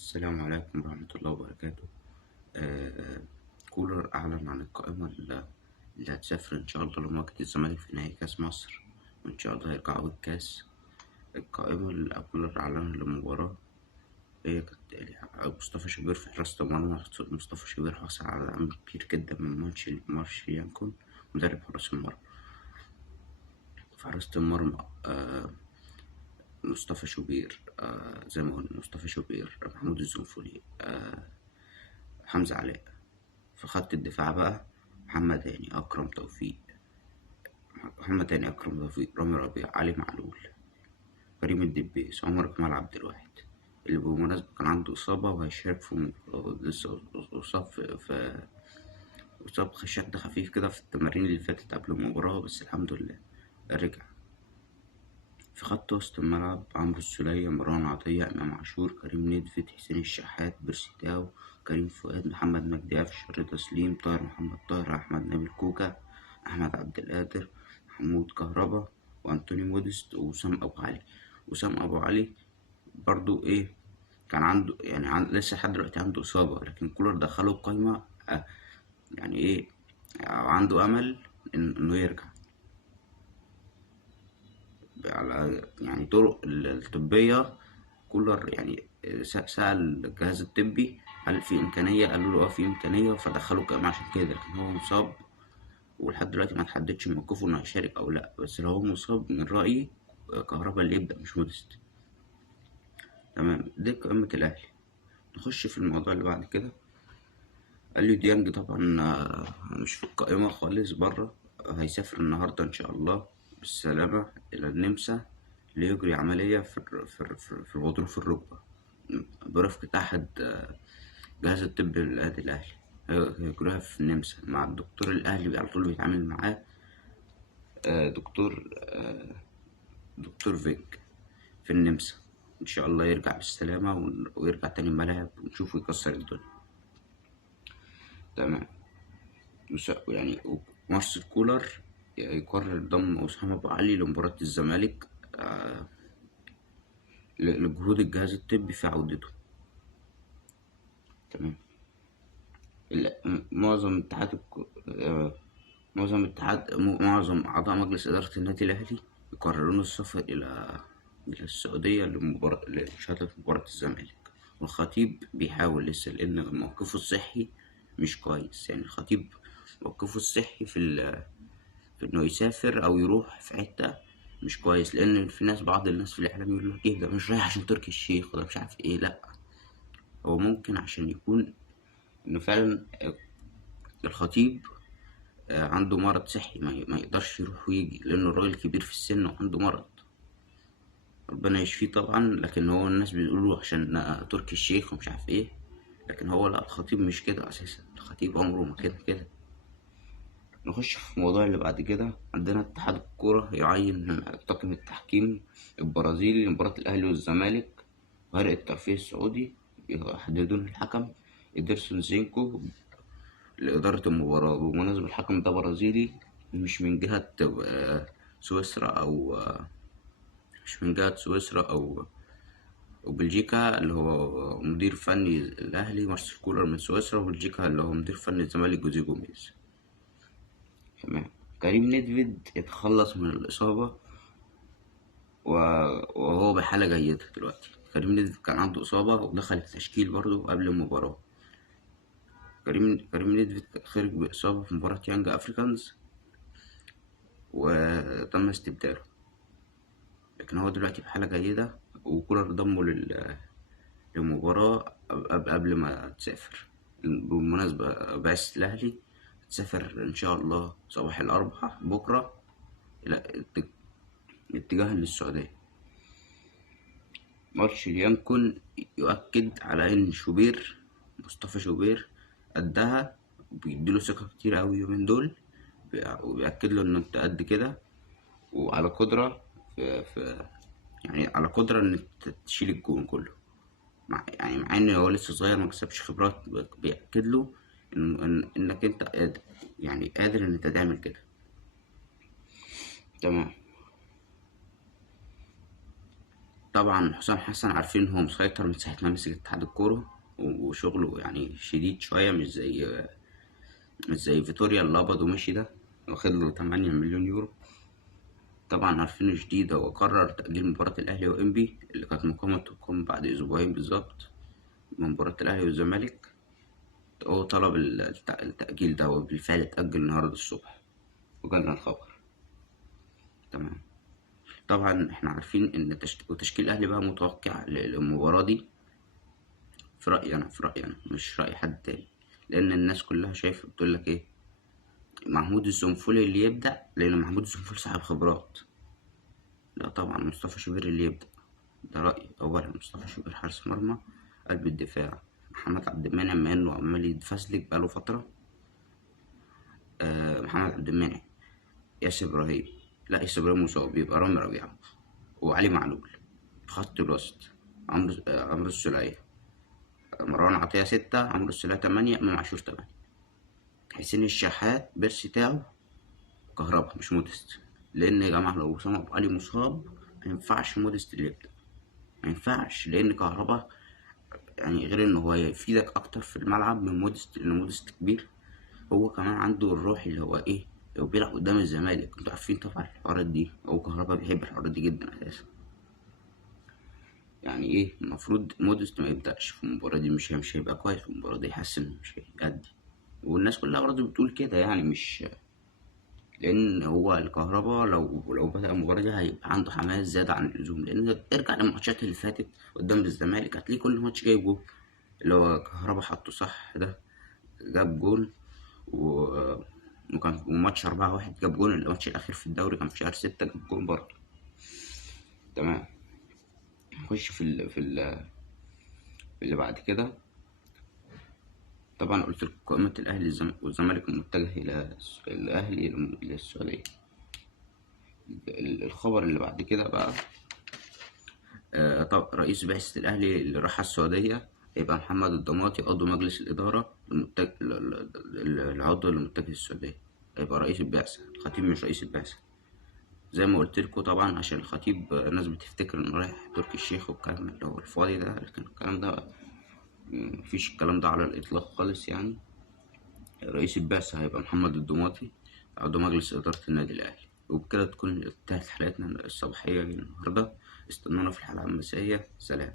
السلام عليكم ورحمة الله وبركاته. آه، كولر أعلن عن القائمة اللي هتسافر إن شاء الله لمواجهة الزمالك في نهائي كأس مصر، وإن شاء الله يرجعوا بالكأس. القائمة اللي كولر أعلنها للمباراة هي كانت مصطفى شوبير في حراسة المرمى. مصطفى شوبير حصل على دعم كبير جدا من مارش يانكون مدرب حراس المرمى. في حراسة المرمى مصطفى شوبير، زي ما قلنا مصطفى شوبير، محمود الزنفولي، حمزة علاء. في خط الدفاع بقى محمد هاني، أكرم توفيق، رامي ربيع، علي معلول، كريم الدبيس، عمر كمال عبد الواحد، اللي بالمناسبة كان عنده إصابة وهيشارك لسه أصاب أصاب شد خفيف كده في التمارين اللي فاتت قبل المباراة، بس الحمد لله رجع. في خط وسط الملعب عمرو السولية، مروان عطية، إمام عاشور، كريم ندفد، حسين الشحات، بيرسي تاو، كريم فؤاد، محمد مجدي قفش، رضا سليم، طاهر محمد طاهر، أحمد نبيل كوكا، أحمد عبد القادر، محمود كهربا، وأنتوني موديست، وسام أبو علي برضو كان عنده يعني لسه لحد دلوقتي عنده إصابة، لكن كولر دخله القايمة. يعني عنده أمل إنه يرجع على يعني طرق الطبية. كولر يعني سأل الجهاز الطبي هل في إمكانية، قالوا له في إمكانية، فدخلوا كمان عشان كده، لكن هو مصاب ولحد دلوقتي ما تحددش موقفه إنه هيشارك أو لأ. بس لو هو مصاب من رأيي كهربا اللي يبدأ مش موديست. تمام، دي قائمة الأهلي. نخش في الموضوع اللي بعد كده. أليو ديانج طبعا مش في القائمة خالص، بره. هيسافر النهاردة إن شاء الله بالسلامة إلى النمسا ليجري عملية في الغضروف الركبة برفقة أحد جهاز الطب للنادي الأهلي. هيجريها في النمسا مع الدكتور الأهلي على طول بيتعامل معاه. دكتور فيك في النمسا. إن شاء الله يرجع بالسلامة ويرجع تاني الملاعب ونشوفه يكسر الدنيا. تمام. يعني مارسيل كولر يقرر ضم أسامة أبو علي لمباراة الزمالك لجهود الجهاز الطبي في عودته. تمام. معظم معظم أعضاء مجلس إدارة النادي الأهلي يقررون السفر إلى السعودية لمشاهدة مباراة الزمالك. والخطيب بيحاول لسه، لأن موقفه الصحي مش كويس. يعني الخطيب موقفه الصحي في إنه يسافر أو يروح في حتة مش كويس، لأن في بعض الناس في الإعلام يقول لك ده مش رايح عشان تركي الشيخ وده مش عارف لأ. هو ممكن عشان يكون إنه فعلا الخطيب عنده مرض صحي، ما يقدرش يروح ويجي، لأنه الراجل كبير في السن وعنده مرض، ربنا يشفيه طبعا. لكن هو الناس بيقولوا عشان تركي الشيخ ومش عارف لكن هو لا، الخطيب مش كده أساسا، الخطيب عمره ما كده. نخش في الموضوع اللي بعد كده. عندنا اتحاد الكورة يعين طاقم التحكيم البرازيلي لمباراة الأهلي والزمالك، وهيئة الترفيه السعودي يحددون الحكم إدرسون زينكو لإدارة المباراة. بمناسبة الحكم ده برازيلي، مش من جهة سويسرا أو مش من جهة سويسرا أو بلجيكا، اللي هو مدير فني الأهلي مارسيل كولر من سويسرا، وبلجيكا اللي هو مدير فني الزمالك جوزيه جوميز. تمام. كريم ندفد يتخلص من الإصابة وهو بحالة جيدة دلوقتي. كريم ندفد كان عنده إصابة ودخل التشكيل برضه قبل المباراة. كريم ندفد خرج بإصابة في مباراة يانج أفريكانز وتم استبداله، لكن هو دلوقتي بحالة جيدة، وكولر ضمه للمباراة قبل ما تسافر. بالمناسبة بعثة الأهلي تسافر إن شاء الله صباح الأربعاء بكرة إلى اتجاها للسعودية. ماتش يانكون يؤكد على إن مصطفى شوبير قدها، وبيديله ثقة كتير أوي اليومين دول، وبيأكد له إنه أنت قد كده وعلى قدرة يعني على قدرة إنك تشيل الجون كله. مع إن هو لسه صغير ما كسبش خبرات، بيأكد له إنك أنت قادر، يعني قادر إن أنت تعمل كده. تمام. طبعا حسام حسن عارفين هو مسيطر من ساعة ما مسك اتحاد الكورة، وشغله يعني شديد شوية، مش زي فيتوريا اللي قبض ومشي ده، واخد له 8 مليون يورو. طبعا عارفينه شديد. هو قرر تأجيل مباراة الأهلي وإنبي اللي كانت مقامة تقام بعد أسبوعين بالظبط من مباراة الأهلي والزمالك. هو طلب التأجيل ده، وبالفعل اتأجل النهاردة الصبح وجالنا الخبر. تمام. طبعا احنا عارفين ان وتشكيل الأهلي بقى متوقع للمباراة دي، في رأيي أنا مش رأي حد تاني، لأن الناس كلها شايفة بتقول لك إيه، محمود الزنفولي اللي يبدأ، لأن محمود الزنفولي صاحب خبرات. لا طبعا مصطفى شوبير اللي يبدأ، ده رأيي. أولا مصطفى شوبير حارس مرمى، قلب الدفاع محمد عبد المنعم مع إنه عمال يتفزلك بقاله فترة. محمد عبد المنعم، ياسر إبراهيم، لا ياسر إبراهيم مصاب، يبقى رامي ربيعة وعلي معلول. خط الوسط عمرو السولية، مروان عطية 6، عمرو السولية 8، إمام عاشور 8، حسين الشحات بيرسي تاو، كهربا مش مودست. لان يا جماعه لو اسامه ابو علي مصاب ما ينفعش مودست اللي يبدا، ما ينفعش، لان كهربا يعني غير ان هو يفيدك اكتر في الملعب من مودست، لان مودست كبير. هو كمان عنده الروح اللي هو ايه، لو بيلعب قدام الزمالك انتوا عارفين طبعا الحوارات دي، هو كهربا بيحب الحوارات دي جدا اساسا. يعني ايه، المفروض مودست ما يبداش في المباراه دي، مش هيبقى كويس في المباراه دي، حاسس مش هيأدي. والناس كلها برضه بتقول كده يعني، مش لان هو الكهربا لو بدأ المباراة دي هيبقى عنده حماس زيادة عن اللزوم، لان ارجع للماتشات اللي فاتت قدام الزمالك هتلاقيه كل ماتش جايب جول. اللي هو كهربا حطه صح ده، جاب جول و... وكان وماتش 4-1 جاب جول، الماتش الأخير في الدوري كان في شهر 6 جاب جول برضه. تمام. نخش في اللي بعد كده. طبعا قلت لكم قائمة الأهلي والزمالك المتجه إلى الأهلي للسعودية. الخبر اللي بعد كده بقى، طب رئيس بعثة الأهلي اللي راح السعودية هيبقى محمد الضماطي، عضو مجلس الإدارة العضو المتجه للسعودية، هيبقى رئيس البعثة. الخطيب مش رئيس البعثة زي ما قلت لكم طبعا، عشان الخطيب الناس بتفتكر إنه رايح تركي الشيخ والكلام اللي هو الفاضي ده، لكن الكلام ده مفيش الكلام ده على الإطلاق خالص يعني. رئيس البعثة هيبقى محمد الضماطي، عضو مجلس إدارة النادي الأهلي. وبكده تكون انتهت حلقتنا الصباحية النهاردة. استنونا في الحلقة المسائية. سلام.